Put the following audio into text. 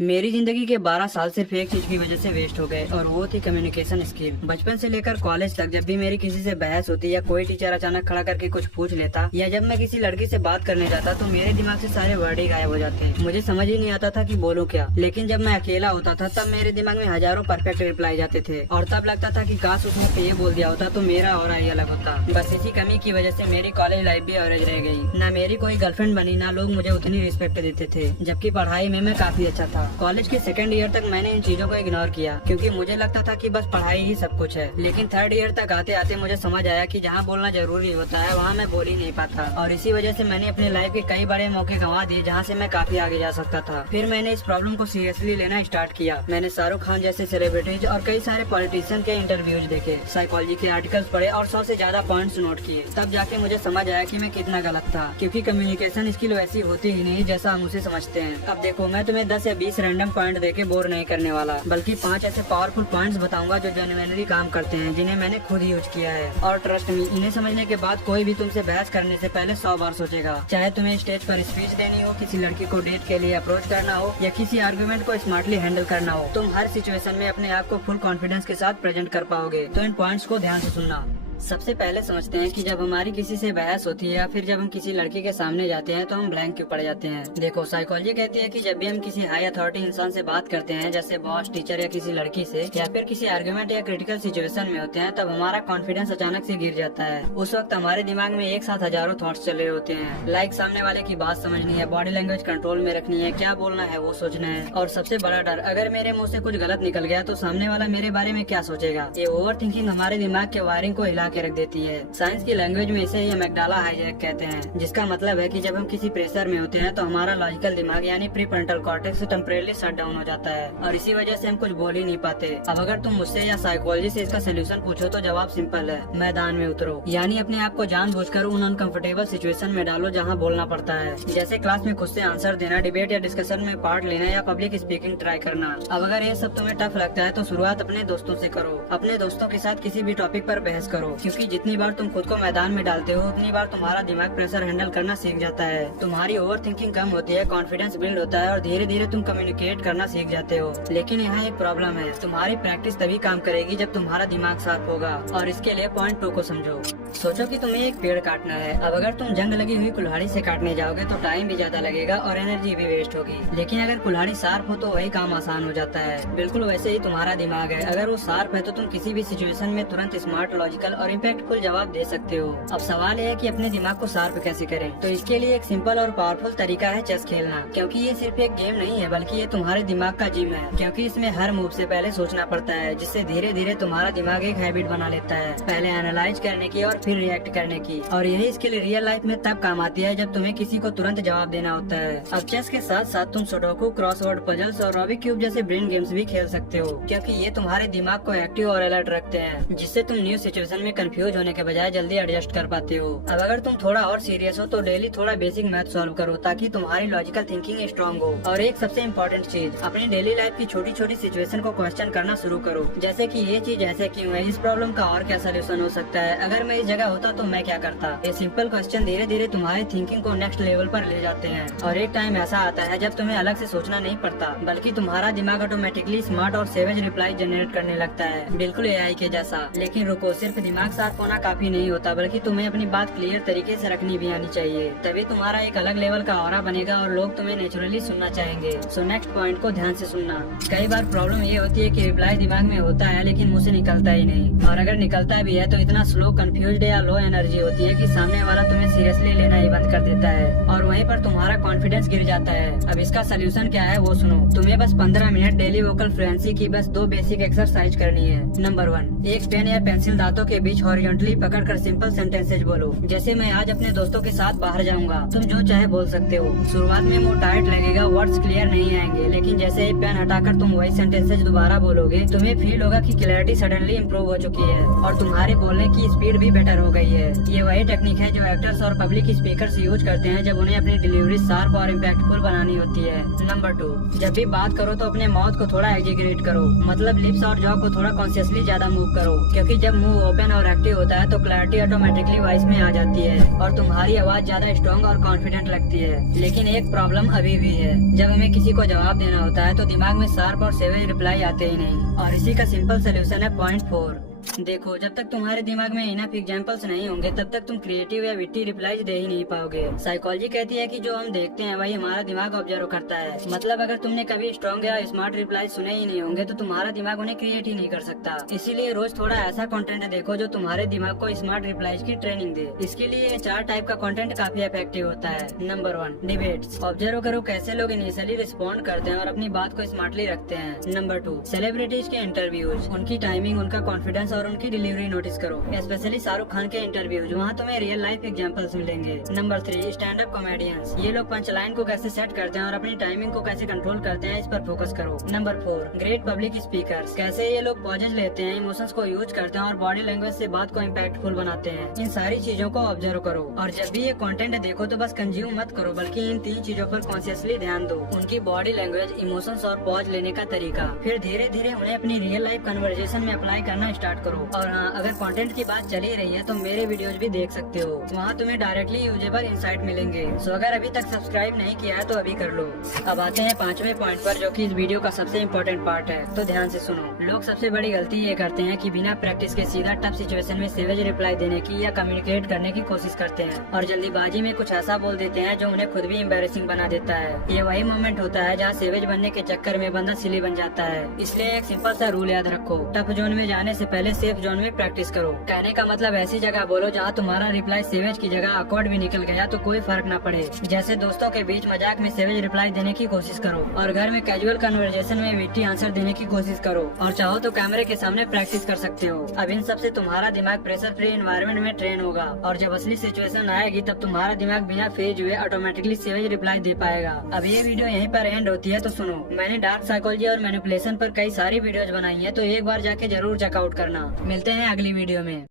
मेरी जिंदगी के 12 साल सिर्फ एक चीज की वजह से वेस्ट हो गए और वो थी कम्युनिकेशन स्किल। बचपन से लेकर कॉलेज तक जब भी मेरी किसी से बहस होती या कोई टीचर अचानक खड़ा करके कुछ पूछ लेता या जब मैं किसी लड़की से बात करने जाता तो मेरे दिमाग से सारे वर्ड ही गायब हो जाते। मुझे समझ ही नहीं आता था कि बोलूं क्या। लेकिन जब मैं अकेला होता था तब मेरे दिमाग में हजारों परफेक्ट रिप्लाई जाते थे और तब लगता था कि काश उसने ये बोल दिया होता तो मेरा और ही अलग होता। बस इसी कमी की वजह से मेरी कॉलेज लाइफ भी एवरेज रह गई। ना मेरी कोई गर्लफ्रेंड बनी, ना लोग मुझे उतनी रिस्पेक्ट देते थे, जबकि पढ़ाई में मैं काफी अच्छा था। कॉलेज के सेकंड ईयर तक मैंने इन चीजों को इग्नोर किया क्योंकि मुझे लगता था कि बस पढ़ाई ही सब कुछ है। लेकिन थर्ड ईयर तक आते आते मुझे समझ आया कि जहाँ बोलना जरूरी होता है वहाँ मैं बोल ही नहीं पाता और इसी वजह से मैंने अपनी लाइफ के कई बड़े मौके गंवा दिए जहाँ से मैं काफी आगे जा सकता था। फिर मैंने इस प्रॉब्लम को सीरियसली लेना स्टार्ट किया। मैंने शाहरुख खान जैसे सेलिब्रिटीज और कई सारे पॉलिटिशियन के इंटरव्यूज देखे, साइकोलॉजी के आर्टिकल्स पढ़े और 100 से ज्यादा पॉइंट्स नोट किए। तब जाके मुझे समझ आया कि मैं कितना गलत था, क्योंकि कम्युनिकेशन स्किल वैसी होती ही नहीं जैसा हम उसे समझते हैं। अब देखो, मैं तुम्हें 10 या 20 रैंडम पॉइंट देके बोर नहीं करने वाला, बल्कि 5 ऐसे पावरफुल पॉइंट्स बताऊंगा जो जेन्युइनली काम करते हैं, जिन्हें मैंने खुद यूज किया है। और ट्रस्ट मी, इन्हें समझने के बाद कोई भी तुमसे बहस करने से पहले 100 बार सोचेगा। चाहे तुम्हें स्टेज पर स्पीच देनी हो, किसी लड़की को डेट के लिए अप्रोच करना हो या किसी आर्गुमेंट को स्मार्टली हैंडल करना हो, तुम हर सिचुएशन में अपने आप को फुल कॉन्फिडेंस के साथ प्रेजेंट कर पाओगे। तो इन पॉइंट्स को ध्यान से सुनना। सबसे पहले समझते हैं कि जब हमारी किसी से बहस होती है या फिर जब हम किसी लड़की के सामने जाते हैं तो हम ब्लैंक क्यों पड़ जाते हैं। देखो, साइकोलॉजी कहती है कि जब भी हम किसी हाई अथॉरिटी इंसान से बात करते हैं, जैसे बॉस, टीचर या किसी लड़की से, या फिर किसी आर्गुमेंट या क्रिटिकल सिचुएशन में होते हैं, तब हमारा कॉन्फिडेंस अचानक से गिर जाता है। उस वक्त हमारे दिमाग में एक साथ हजारों थॉट्स चल रहे होते हैं, लाइक सामने वाले की बात समझनी है, बॉडी लैंग्वेज कंट्रोल में रखनी है, क्या बोलना है वो सोचना है, और सबसे बड़ा डर, अगर मेरे मुंह से कुछ गलत निकल गया तो सामने वाला मेरे बारे में क्या सोचेगा। ये ओवर थिंकिंग हमारे दिमाग के वायरिंग को हिला के रख देती है। साइंस की लैंग्वेज में इसे मैगडाला हाईजैक कहते हैं, जिसका मतलब है कि जब हम किसी प्रेशर में होते हैं तो हमारा लॉजिकल दिमाग यानी prefrontal cortex temporarily shut down हो जाता है और इसी वजह से हम कुछ बोल ही नहीं पाते। अब अगर तुम मुझसे या साइकोलॉजी से इसका सोल्यूशन पूछो तो जवाब सिंपल है, मैदान में उतरो। यानी अपने आप को जानबूझकर उन अनकंफर्टेबल सिचुएशन में डालो जहाँ बोलना पड़ता है, जैसे क्लास में खुद से आंसर देना, डिबेट या डिस्कशन में पार्ट लेना या पब्लिक स्पीकिंग ट्राई करना। अब अगर ये सब तुम्हें टफ लगता है तो शुरुआत अपने दोस्तों से करो। अपने दोस्तों के साथ किसी भी टॉपिक पर बहस करो, क्योंकि जितनी बार तुम खुद को मैदान में डालते हो उतनी बार तुम्हारा दिमाग प्रेशर हैंडल करना सीख जाता है। तुम्हारी ओवर थिंकिंग कम होती है, कॉन्फिडेंस बिल्ड होता है और धीरे धीरे तुम कम्युनिकेट करना सीख जाते हो। लेकिन यहाँ एक प्रॉब्लम है, तुम्हारी प्रैक्टिस तभी काम करेगी जब तुम्हारा दिमाग शार्प होगा। और इसके लिए पॉइंट 2 को समझो। सोचो कि तुम्हें एक पेड़ काटना है। अब अगर तुम जंग लगी हुई कुल्हाड़ी से काटने जाओगे तो टाइम भी ज्यादा लगेगा और एनर्जी भी वेस्ट होगी। लेकिन अगर कुल्हाड़ी शार्प हो तो वही काम आसान हो जाता है। बिल्कुल वैसे ही तुम्हारा दिमाग है, अगर वो शार्प है तो तुम किसी भी सिचुएशन में तुरंत स्मार्ट, लॉजिकल और इम्पैक्टफुल जवाब दे सकते हो। अब सवाल है कि अपने दिमाग को शार्प कैसे करें। तो इसके लिए एक सिंपल और पावरफुल तरीका है चेस खेलना, क्योंकि ये सिर्फ एक गेम नहीं है बल्कि ये तुम्हारे दिमाग का जिम है। क्योंकि इसमें हर मूव से पहले सोचना पड़ता है, जिससे धीरे धीरे तुम्हारा दिमाग एक हैबिट बना लेता है, पहले एनालाइज करने की और फिर रिएक्ट करने की। और यही स्किल रियल लाइफ में तब काम आती है जब तुम्हें किसी को तुरंत जवाब देना होता है। अब चेस के साथ साथ तुम सुडोकू, क्रॉसवर्ड पजल्स और रॉबिक क्यूब जैसे ब्रेन गेम्स भी खेल सकते हो, क्योंकि ये तुम्हारे दिमाग को एक्टिव और अलर्ट रखते हैं, जिससे तुम न्यू सिचुएशन में कंफ्यूज होने के बजाय जल्दी एडजस्ट कर पाते हो। अब अगर तुम थोड़ा और सीरियस हो तो डेली थोड़ा बेसिक मैथ सॉल्व करो, ताकि तुम्हारी लॉजिकल थिंकिंग स्ट्रांग हो। और एक सबसे इम्पोर्टेंट चीज, अपनी डेली लाइफ की छोटी छोटी सिचुएशन को क्वेश्चन करना शुरू करो, जैसे कि ये चीज ऐसे क्यों है, इस प्रॉब्लम का और क्या सोल्यूशन हो सकता है, अगर मैं इस जगह होता तो मैं क्या करता। ये सिंपल क्वेश्चन धीरे धीरे तुम्हारी थिंकिंग को नेक्स्ट लेवल पर ले जाते हैं। और एक टाइम ऐसा आता है जब तुम्हें अलग से सोचना नहीं पड़ता, बल्कि तुम्हारा दिमाग ऑटोमेटिकली स्मार्ट और सेवेज रिप्लाई जनरेट करने लगता है, बिल्कुल एआई के जैसा। लेकिन रुको, सिर्फ दिमाग शार्प होना काफी नहीं होता, बल्कि तुम्हें अपनी बात क्लियर तरीके से रखनी भी आनी चाहिए। तभी तुम्हारा एक अलग लेवल का ऑरा बनेगा और लोग तुम्हें नेचुरली सुनना चाहेंगे। सो नेक्स्ट पॉइंट को ध्यान से सुनना। कई बार प्रॉब्लम ये होती है कि रिप्लाई दिमाग में होता है लेकिन मुंह से निकलता ही नहीं, और अगर निकलता भी है तो इतना स्लो, कंफ्यूज्ड या लो एनर्जी होती है कि सामने वाला तुम्हें सीरियसली लेना ही बंद कर देता है और वहीं पर तुम्हारा कॉन्फिडेंस गिर जाता है। अब इसका सोल्यूशन क्या है वो सुनो। तुम्हें बस 15 मिनट डेली वोकल फ्लुएंसी की बस 2 बेसिक एक्सरसाइज करनी है। नंबर 1, एक पेन या पेंसिल दांतों के बीच हॉरिजॉन्टली पकड़कर सिंपल सेंटेंसेज बोलो, जैसे मैं आज अपने दोस्तों के साथ बाहर जाऊंगा। तुम जो चाहे बोल सकते हो। शुरुआत में मुंह टाइट लगेगा, वर्ड्स क्लियर नहीं आएंगे, लेकिन जैसे ही पेन हटाकर तुम वही सेंटेंसेज दोबारा बोलोगे, तुम्हें फील होगा कि क्लैरिटी सडनली इम्प्रूव हो चुकी है और तुम्हारे बोलने की स्पीड भी बेटर हो गई है। ये वही टेक्निक है जो एक्टर्स और पब्लिक स्पीकर्स यूज करते हैं जब उन्हें अपनी डिलीवरी शार्प और इम्पैक्टफुल बनानी होती है। नंबर 2, जब भी बात करो तो अपने माउथ को थोड़ा एग्जीगरेट करो, मतलब लिप्स और जॉ को थोड़ा कॉन्शियसली ज्यादा मूव करो, क्योंकि जब मुंह ओपन और ओवर एक्टिव होता है तो क्लैरिटी ऑटोमेटिकली वॉइस में आ जाती है और तुम्हारी आवाज ज्यादा स्ट्रॉन्ग और कॉन्फिडेंट लगती है। लेकिन एक प्रॉब्लम अभी भी है, जब हमें किसी को जवाब देना होता है तो दिमाग में शार्प और सेवेज रिप्लाई आते ही नहीं। और इसी का सिंपल सोल्यूशन है पॉइंट 4। देखो, जब तक तुम्हारे दिमाग में इनफ एग्जांपल्स नहीं होंगे तब तक तुम क्रिएटिव या विट्टी रिप्लाईज दे ही नहीं पाओगे। साइकोलॉजी कहती है कि जो हम देखते हैं वही हमारा दिमाग ऑब्जर्व करता है। मतलब अगर तुमने कभी स्ट्रॉन्ग या स्मार्ट रिप्लाई सुने ही नहीं होंगे तो तुम्हारा दिमाग उन्हें क्रिएट ही नहीं कर सकता। इसीलिए रोज थोड़ा ऐसा कंटेंट देखो जो तुम्हारे दिमाग को स्मार्ट रिप्लाईज की ट्रेनिंग दे। इसके लिए ये 4 टाइप का कंटेंट काफी इफेक्टिव होता है। Number 1, debates. ऑब्जर्व करो कैसे लोग इनिशियली रिस्पॉन्ड करते हैं और अपनी बात को स्मार्टली रखते हैं। नंबर 2, सेलिब्रिटीज के इंटरव्यूज। उनकी टाइमिंग, उनका कॉन्फिडेंस और उनकी डिलीवरी नोटिस करो, स्पेशली शाहरुख खान के इंटरव्यूज, वहाँ तुम्हें रियल लाइफ एग्जांपल्स मिलेंगे। Number 3, stand up comedians. ये लोग पंच लाइन को कैसे सेट करते हैं और अपनी टाइमिंग को कैसे कंट्रोल करते हैं, इस पर फोकस करो। Number 4, great public speakers. कैसे ये लोग पॉजेज लेते हैं, इमोशंस को यूज करते हैं और बॉडी लैंग्वेज से बात को इम्पैक्टफुल बनाते हैं। इन सारी चीजों को ऑब्जर्व करो और जब भी ये कंटेंट देखो तो बस कंज्यूम मत करो, बल्कि इन 3 चीजों पर कॉन्शियसली ध्यान दो। उनकी बॉडी लैंग्वेज, इमोशंस और पॉज लेने का तरीका। फिर धीरे धीरे उन्हें अपनी रियल लाइफ कन्वर्सेशन में अप्लाई करना स्टार्ट करो। और हाँ, अगर कंटेंट की बात चली रही है तो मेरे वीडियोज भी देख सकते हो, वहाँ तुम्हें डायरेक्टली यूजेबल इंसाइट मिलेंगे। सो अगर अभी तक सब्सक्राइब नहीं किया है तो अभी कर लो। अब आते हैं 5वें पॉइंट पर, जो कि इस वीडियो का सबसे इम्पोर्टेंट पार्ट है, तो ध्यान से सुनो। लोग सबसे बड़ी गलती ये करते हैं कि बिना प्रैक्टिस के सीधा टफ सिचुएशन में सेवेज रिप्लाई देने की या कम्युनिकेट करने की कोशिश करते हैं और जल्दीबाजी में कुछ ऐसा बोल देते हैं जो उन्हें खुद भी एम्बैरेसिंग बना देता है। ये वही मोमेंट होता है जहाँ सेवेज बनने के चक्कर में बंदा सिली बन जाता है। इसलिए एक सिंपल सा रूल याद रखो, टफ जोन में जाने से पहले सेफ जोन में प्रैक्टिस करो। कहने का मतलब ऐसी जगह बोलो जहाँ तुम्हारा रिप्लाई सेवेज की जगह ऑकवर्ड भी निकल गया तो कोई फर्क न पड़े। जैसे दोस्तों के बीच मजाक में सेवेज रिप्लाई देने की कोशिश करो और घर में कैजुअल कन्वर्सेशन में विट्टी आंसर देने की कोशिश करो और चाहो तो कैमरे के सामने प्रैक्टिस कर सकते हो। अब इन सबसे तुम्हारा दिमाग प्रेशर फ्री एनवायरनमेंट में ट्रेन होगा और जब असली सिचुएशन आएगी तब तुम्हारा दिमाग बिना फेज हुए ऑटोमेटिकली सेवेज रिप्लाई दे पाएगा। अब ये वीडियो यहीं पर एंड होती है तो सुनो, मैंने डार्क साइकोलॉजी और मैनिपुलेशन पर कई सारी वीडियोज बनाई है, तो एक बार जाके जरूर चेकआउट करना। मिलते हैं अगली वीडियो में।